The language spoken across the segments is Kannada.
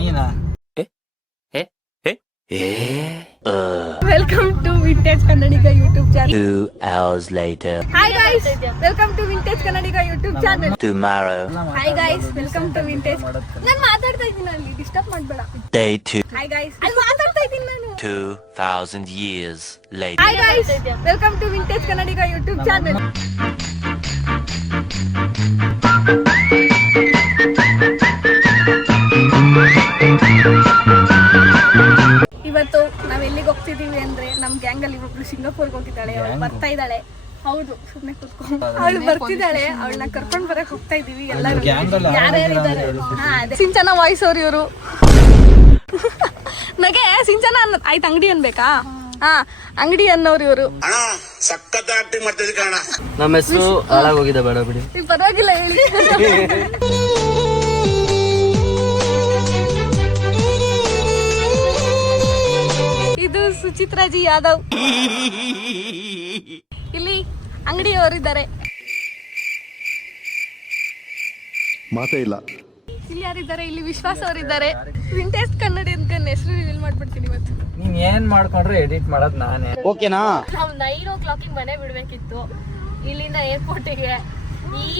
Neena? Welcome to vintage Kannadiga YouTube channel. 2 hours later. Hi guys, welcome to vintage Kannadiga YouTube channel. Tomorrow. Hi guys, welcome to vintage. ನಾನು ಮಾತಾಡ್ತಾ ಇದ್ದೀನಿ, ಅಲ್ಲಿ ಡಿಸ್ಟರ್ಬ್ ಮಾಡಬೇಡ. Day 2. ಹಾಯ್ ಗೈಸ್, ಅಲ್ಲಿ ಮಾತಾಡ್ತಾ ಇದ್ದೀನಿ ನಾನು. 2000 years later. Hi guys, welcome to vintage Kannadiga YouTube channel. ಇವತ್ತು ನಾವ್ ಎಲ್ಲಿಗೆ ಹೋಗ್ತಿದೀವಿ ಅಂದ್ರೆ ನಮ್ ಗ್ಯಾಂಗ್ ಅಲ್ಲಿ ಒಬ್ಳು ಸಿಂಗಾಪುರ್ಗೆ ಹೋಗಿದ್ದಾಳೆ, ಅವಳು ಬರ್ತಾ ಇದ್ದಾಳೆ. ಹೌದು, ಸುಮ್ನೆ ಕೂತ್ಕೊಂಡು ಅವಳು ಬರ್ತಿದ್ದಾಳೆ, ಅವಳನ್ನ ಕರ್ಕೊಂಡ್ ಬರಕ್ ಹೋಗ್ತಾ ಇದೀವಿ. ಎಲ್ಲರೂ ಯಾರ್ಯಾರಿದ್ದಾರೆ? ಸಿಂಚನ ವಾಯ್ಸ್ ಅವ್ರು ಇವರು. ನಗೆ ಸಿಂಚನ ಆಯ್ತು, ಅಂಗಡಿ ಅನ್ಬೇಕಾ? ಹಾ, ಅಂಗಡಿ ಅನ್ನೋರು ಇವರು. ನಮ್ಮ ಹೆಸರು ಹಾಳಾಗೋಗಿದೆ, ಬೇಡ ಬಿಡಿ. ಪರವಾಗಿಲ್ಲ, ಹೇಳಿ. ಇದು ಸುಚಿತ್ರಾಜಿ ಯಾದವ್. ಇಲ್ಲಿ ಅಂಗಡಿಯವರಿದ್ದಾರೆ. ಮಾತೇ ಇಲ್ಲ. ಇಲ್ಲಿ ಯಾರಿದ್ದಾರೆ? ಇಲ್ಲಿ ವಿಶ್ವಾಸ್ ಅವರಿದ್ದಾರೆ. ವಿಂಟೇಜ್ ಕನ್ನಡಿ ಅಂತ ಹೆಸರು ರಿವೀಲ್ ಮಾಡ್ಬಿಡ್ತೀನಿ ಇವತ್ತು. ನೀನ್ ಏನ್ ಮಾಡ್ಕೊಂಡ್ರೆ ಎಡಿಟ್ ಮಾಡೋದ್ ನಾನೇ. ಓಕೆನಾ? ನಾವು 9 o'clock ಮನೆ ಬಿಡ್ಬೇಕಿತ್ತು ಇಲ್ಲಿಂದ ಏರ್ಪೋರ್ಟಿಗೆ.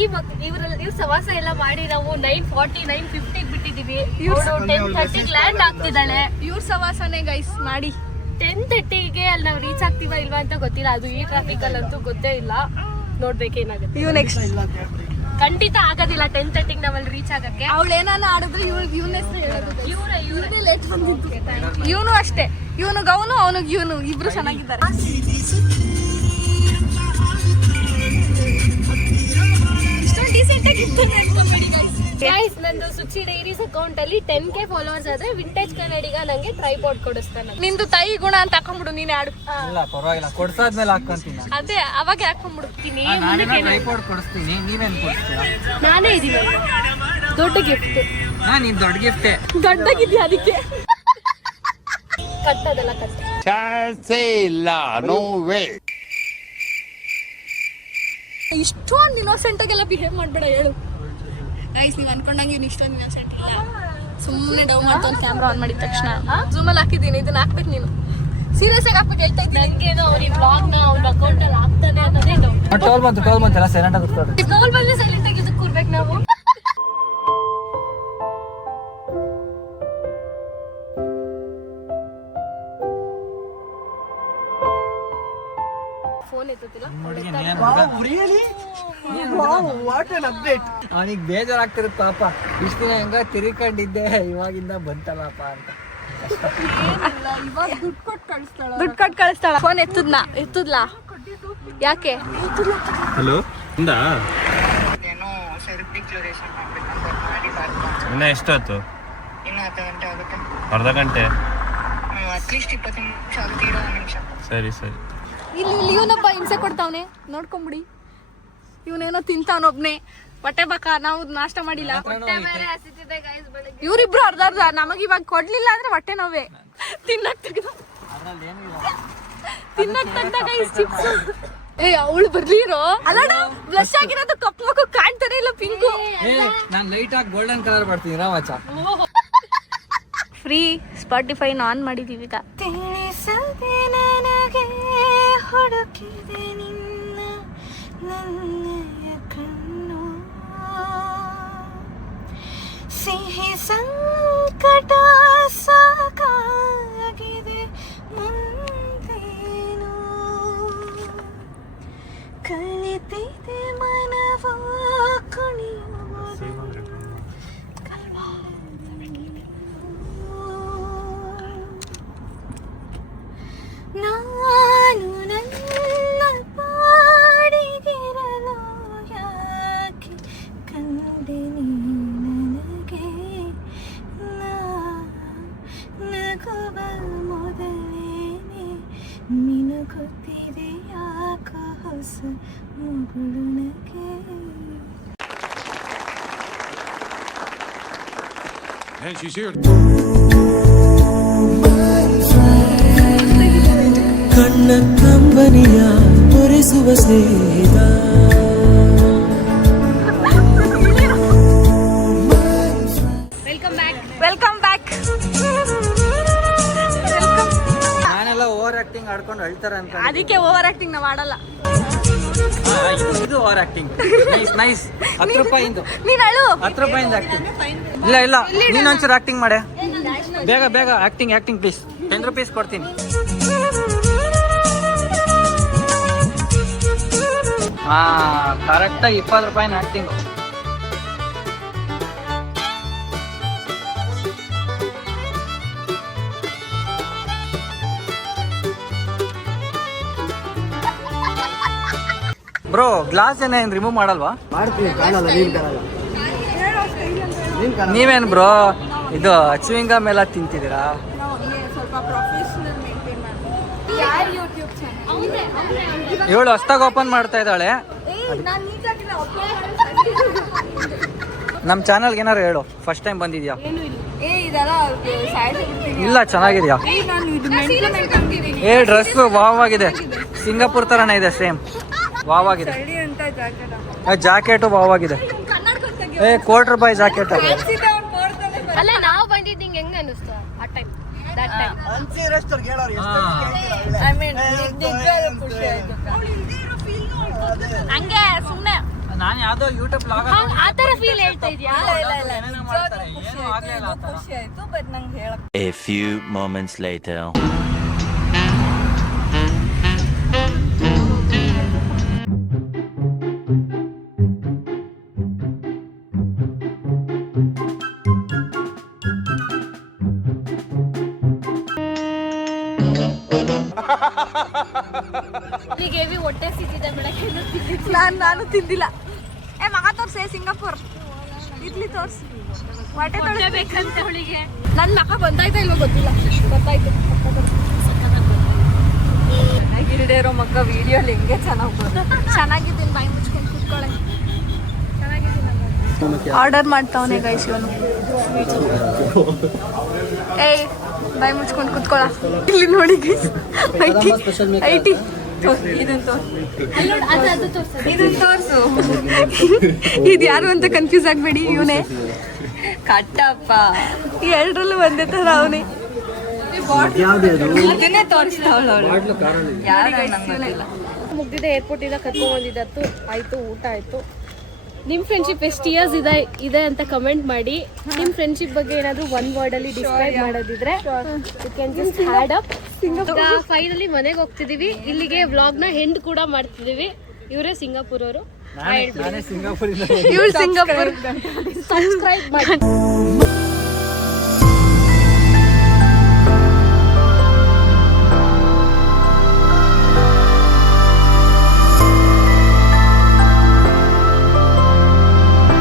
ಇವ್ರ ಸವಾಸ ಎಲ್ಲ ಮಾಡಿ ನಾವು 9:40 9:50 ಬಿಟ್ಟಿದೀವಿ. 10:30 ಲ್ಯಾಂಡ್ ಆಗ್ತಿದ್ದಾಳೆ. ಇವ್ರ ಸವಾಸನೆ ಗೈಸ್ ಮಾಡಿ 10:30ಗೆ ಅಲ್ಲಿ ನಾವು ರೀಚ್ ಆಗ್ತೀವ ಇಲ್ವಾ ಅಂತ ಗೊತ್ತಿಲ್ಲ. ಅದು ಈ ಟ್ರಾಫಿಕ್ ಅಲ್ಲಂತೂ ಗೊತ್ತೇ ಇಲ್ಲ. ನೋಡ್ಬೇಕೇನಾಗುತ್ತೆ. ಇವ್ ನೆಕ್ಸ್ಟ್ ಖಂಡಿತ ಆಗೋದಿಲ್ಲ 10:30ಗೆ ನಾವಲ್ಲಿ ರೀಚ್ ಆಗಕ್ಕೆ. ಅವಳು ಏನಾನ ಆಡಿದ್ರೆ ಇವನ ಹೆಸರು ಹೇಳೋದು. ಇವ್ರೇ ಲೇಟ್ ಬಂದಿದ್ದು. ಇವನು ಅಷ್ಟೇ, ಇವನು ಗೌನು, ಅವನಿಗೆ ಇವನು, ಇಬ್ರು ಚೆನ್ನಾಗಿದ್ದಾರೆ. ಇಷ್ಟೊಂದು ಡೀಸೆಂಟ್ ಆಗಿತ್ತು. ಗೈಸ್, ನಂದು ಸುಚಿ ಡೈರೀಸ್ ಅಕೌಂಟ್ ಅಲ್ಲಿ 10K ಫಾಲೋವರ್ಸ್ ಆದ್ರೆ ವಿಂಟೇಜ್ ಕನ್ನಡಿಗ ನಂಗೆ ಟ್ರೈಪಾಡ್ ಕೊಡಿಸ್ತಾನೆ. ನಿಂದು ತಾಯಿ ಗುಣ ಅಂತ ಹಾಕೊಂಡ್ಬಿಡು, ನೀನೇ ಆಡು. ಇಲ್ಲ ಪರವಾಗಿಲ್ಲ, ಕೊಡ್ಸಾದ್ಮೇಲೆ ಹಾಕೊಂತೀನಿ. ಅದೇ ಅವಾಗ ಹಾಕೊಂಡ್ಬಿಡ್ತೀನಿ. ಟ್ರೈಪಾಡ್ ಕೊಡಿಸ್ತೀನಿ, ನೀವೇನ್ ಕೊಡ್ತೀರಾ? ನಾನೇ ಇದೀನಿ. ದೊಡ್ಡ ಗಿಫ್ಟ್. ನೀನ್ ದೊಡ್ಡ ಗಿಫ್ಟೇ. ದೊಡ್ಡಗಿದ್ಯಾ, ಅದಕ್ಕೆ ಕಟ್ಟೋದೆಲ್ಲ ಕಷ್ಟ. ಚಾನ್ಸೇ ಇಲ್ಲ, ನೋ ವೇ. ಇಷ್ಟೊಂದು ಇನ್ನೋಸೆಂಟ್ ಆಗೆಲ್ಲ ಬಿಹೇವ್ ಮಾಡ್ಬೇಡ, ಹೇಳು. ಗೈಸ್, ನೀವು ಅನ್ಕೊಂಡಂಗೆ ಇವ್ನು ಇಷ್ಟೊಂದು ಇನ್ನೋಸೆಂಟ್ ಇಲ್ಲ. ಸುಮ್ಮನೆ ಡೌ ಮಾಡ್ತಾನೆ ಕ್ಯಾಮ್ರಾ ಆನ್ ಮಾಡಿದ ತಕ್ಷಣ. ಜೂಮಲ್ಲಿ ಹಾಕಿದ್ದೀನಿ, ಇದನ್ನ ಹಾಕ್ಬೇಕು ನೀನು. ಸೀರಿಯಸ್ ಆಗಿ ಹಾಕ್ಬೇಕು, ಹೇಳ್ತಾ ಇದ್ದೀನಿ. ನನಗೇನೋ ಅವ್ರ ಬ್ಲಾಗ್ ನ ಅವ್ನ ಅಕೌಂಟ್ ಅಲ್ಲಿ ಹಾಕ್ತಾನೆ ಅನ್ನೋದೇ ಡೌಟ್. ಟೋಲ್ ಬಂತು ಎಲ್ಲ ಸೈಲೆಂಟ್ ಆಗಿ ಕೂತ್ಕೊಳ್ಳಿ. ಟೋಲ್ ಬಂದ್ರೆ ಸೈಲೆಂಟ್ ಆಗಿ ಇದಕ್ಕೆ ಕೂರ್ಬೇಕು ನಾವು. ಫೋನ್ ಎತ್ತುತ್ತಿಲ್ಲ. ಅವನಿಗೆ ಬೇಜಾರಾಗ್ತಿರುತ್ತೆ ಪಾಪ. ಇಷ್ಟ ದಿನ ಹೆಂಗ ತಿರ್ಕೊಂಡಿದ್ದೆ, ಇವಾಗಿಂದ ಬಂತಲ್ಲಪ್ಪ ಅಂತ. ದುಡ್ಡು ಕೊಟ್ಟು ಕಳಿಸ್ತಾಳ. ಫೋನ್ ಎತ್ತುದ್ಲಾ? ಯಾಕೆ? ಹಲೋ, ಇನ್ನ ಎಷ್ಟೊತ್ತು? ಅರ್ಧ ಗಂಟೆ. ಸರಿ ಸರಿ. ಇಲ್ಲಿ ಇವನೊಬ್ಬ ಹಿಂಸೆ ಕೊಡ್ತಾವನೆ, ನೋಡ್ಕೊಂಬಿಡಿ. ಇವನೇನೋ ತಿಂತಾವನೊಬ್ನೇ, ಹೊಟ್ಟೆ ಬಕ. ನಾವು ನಾಷ್ಟ ಮಾಡಿಲ್ಲ. ಇವ್ರಿಬ್ರು ಅರ್ಧ ನಮಗ್ ಇವಾಗ ಕೊಡ್ಲಿಲ್ಲ ಅಂದ್ರೆ ಹೊಟ್ಟೆ ನೋವೇ. ತಿನ್ನಕ್ ತೆಗ್ದಾಗ ಚಿಪ್ಸ್. ಅವಳು ಬರ್ಲಿರೋ ಅಲ್ಲ, ಬ್ಲಶ್ ಆಗಿರೋದು ಕಪ್ಪು ಮಗು ಕಾಣ್ತಾನೆ ಇಲ್ಲ, ಪಿಂಕು. ನಾನ್ ಲೈಟ್ ಆಗಿ ಗೋಲ್ಡನ್ ಕಲರ್ ಮಾಡ್ತೀನಿ ರಾವಾಚ. ಫ್ರೀ ಸ್ಪಾಟಿಫೈ ಆನ್ ಮಾಡಿದೀವಿ ಈಗ. ತಿಳಿಸದೆ ನನಗೆ ಹುಡುಕಿದೆ ನಿನ್ನ ನನ್ನಯ ಕಣ್ಣು, ಸಿಹಿ ಸಂಕಟ ಸಾಕಾಗಿದೆ ಮುಂದೇನು, ಕಲಿತಿದೆ ಮನವ ಕುಣಿಯುವುದು. ನಾನು ನನ್ನ ಪಾಡಿಗಿರಲು ಯಾಕೆ ಕಂಡೆ ನನಗೆ, ನಗುವ ಮೊದಲೇನೆ ಮಿನುಗುತ್ತಿದೆ ಯಾಕೋ ಹೊಸ ಮುಗುಳು ನಗೆ. ಕಣ್ಣ ಕಂಬನಿಯ ತೋರಿಸುವ ಸ್ನೇಹಿತ, ವೆಲ್ಕಮ್ ಬ್ಯಾಕ್. ನಾನೆಲ್ಲ ಓವರ್ ಆಕ್ಟಿಂಗ್ ಆಡ್ಕೊಂಡು ಅಳ್ತಾರೆ ಅಂತ. ಅದಕ್ಕೆ ಓವರ್ ಆಕ್ಟಿಂಗ್ ನಾವು ಆಡಲ್ಲ. ಇದು ಓವರ್ ಆಕ್ಟಿಂಗ್. ನೈಸ್ 10 ರೂಪಾಯಿಂದು. ನೀನ್ ಅಳು. 10 ರೂಪಾಯಿಂದ ಆಕ್ಟಿಂಗ್. ಇಲ್ಲ ನೀನ್ ಒಂಚೂರು ಆಕ್ಟಿಂಗ್ ಮಾಡೆ. ಬೇಗ ಆಕ್ಟಿಂಗ್ ಪ್ಲೀಸ್. 10 ರೂಪೀಸ್ ಕೊಡ್ತೀನಿ. ಹಾ ಕರೆಕ್ಟಾಗಿ 20 ರೂಪಾಯಿನ ಆಕ್ಟಿಂಗ್. ಬ್ರೋ ಗ್ಲಾಸ್ ಏನ್ ರಿಮೂವ್ ಮಾಡಲ್ವಾ? ನೀವೇನ್ ಬ್ರೋ ಇದು ಚೂಯಿಂಗ್ ಗಮ್ ಎಲ್ಲ ತಿಂತಿದ್ದೀರಾ? ಇವಳು ಹೊಸ್ದಾಗಿ ಓಪನ್ ಮಾಡ್ತಾ ಇದ್ದಾಳೆ. ನಮ್ಮ ಚಾನಲ್ಗೆ ಏನಾರು ಹೇಳು. ಫಸ್ಟ್ ಟೈಮ್ ಬಂದಿದ್ಯಾ? ಇಲ್ಲ ಚೆನ್ನಾಗಿದ್ಯಾ? ಡ್ರೆಸ್ ವಾವ್ ಆಗಿದೆ. ಸಿಂಗಾಪುರ್ ತರನೇ ಇದೆ ಸೇಮ್. ವಾವ್ ಆಗಿದೆ. ಜಾಕೆಟು ವಾವ್ ಆಗಿದೆ. ₹1 ಜಾಕೆಟ್. ಅಲ್ಲ ನಾವು ಬಂದಿದ್ದು ನಿಂಗೆ ಹೆಂಗ ಅನಿಸ್ತು ಆ ಟೈಮ್? ಹಂಗೆ ಸುಮ್ಮನೆ ನಾನು ಯಾವ್ದೋ ಯೂಟ್ಯೂಬ್ ಬ್ಲಾಗ್ ಆ ತರ ಫೀಲ್ ಹೇಳ್ತಾ ಇದ್ಯಾ? A few moments later. ಇಲ್ಲಿಗೆ ಹೊಟ್ಟೆ ಸಿಕ್ಕಿದೆ ಬೆಳಗ್ಗೆ. ನಾನು ತಿಂದಿಲ್ಲ. ಮಗ ತೋರ್ಸೆ ಸಿಂಗಾಪುರ್ ಇಡ್ಲಿ ತೋರ್ಸಿ. ಹೊಟ್ಟೆ ಬೇಕಂತ ಅವಳಿಗೆ. ನನ್ನ ಮಗ ಬಂದಾಯ್ತಾ ಇಲ್ವೋ ಗೊತ್ತಿಲ್ಲ. ಗೊತ್ತಾಯ್ತು. ಚೆನ್ನಾಗಿರದೇ ಇರೋ ಮಗ ವಿಡಿಯೋಲಿ ಹೆಂಗೆ ಚೆನ್ನಾಗಿದ್ದೀನಿ. ಬಾಯಿ ಮುಚ್ಕೊಂಡು ಕೂತ್ಕೊಳ್ಳೆ. ಆರ್ಡರ್ ಮಾಡ್ತಾವನೆ ಗೈಸ್ ಇವನು. ಏಯ್ ಬಾಯಿ ಮುಚ್ಕೊಂಡು ಕೂತ್ಕೊಳ್ಳ. ಇಲ್ಲಿ ನೋಡಿ ಗೈಸ್ ಐಟಿ ಇದನ್ನ ತೋರ್ಸು. ಇದು ಯಾರು ಅಂತ ಕನ್ಫ್ಯೂಸ್ ಆಗ್ಬೇಡಿ. ಇವನೇ ಕಟ್ಟಪ್ಪ. ಎರಡರಲ್ಲೂ ಒಂದೇ ತರ ಅವನೇ. ಅದನ್ನೇ ತೋರಿಸ್ತಾವಳ ಅವಳು. ಮುಗ್ದಿದೆ. ಏರ್ಪೋರ್ಟ್ ಇಂದ ಕರ್ಕೊಂಡ್ ಬಂದಿದ್ದು ಆಯ್ತು. ಊಟ ಆಯ್ತು. ನಿಮ್ ಫ್ರೆಂಡ್ಶಿಪ್ ಎಷ್ಟು ಇಯರ್ಸ್ ಇದೆ ಅಂತ ಕಮೆಂಟ್ ಮಾಡಿ. ನಿಮ್ ಫ್ರೆಂಡ್ಶಿಪ್ ಬಗ್ಗೆ ಏನಾದ್ರು ಒನ್ ವರ್ಡ್ ಅಲ್ಲಿ ಡಿಸ್ಕ್ರೈಬ್ ಮಾಡೋದಿದ್ರೆ you can just add up. Finally ಮನೆಗೆ ಹೋಗ್ತಿದೀವಿ. ಇಲ್ಲಿಗೆ ವ್ಲಾಗ್ ನ ಎಂಡ್ ಕೂಡ ಮಾಡ್ತಿದೀವಿ. ಇವರೇ ಸಿಂಗಾಪುರ್ ಅವರು. ಸಿಂಗಾಪುರ್ ಇವಳು ಸಿಂಗಾಪುರ್. ಸಬ್ಸ್ಕ್ರೈಬ್ ಮಾಡಿ.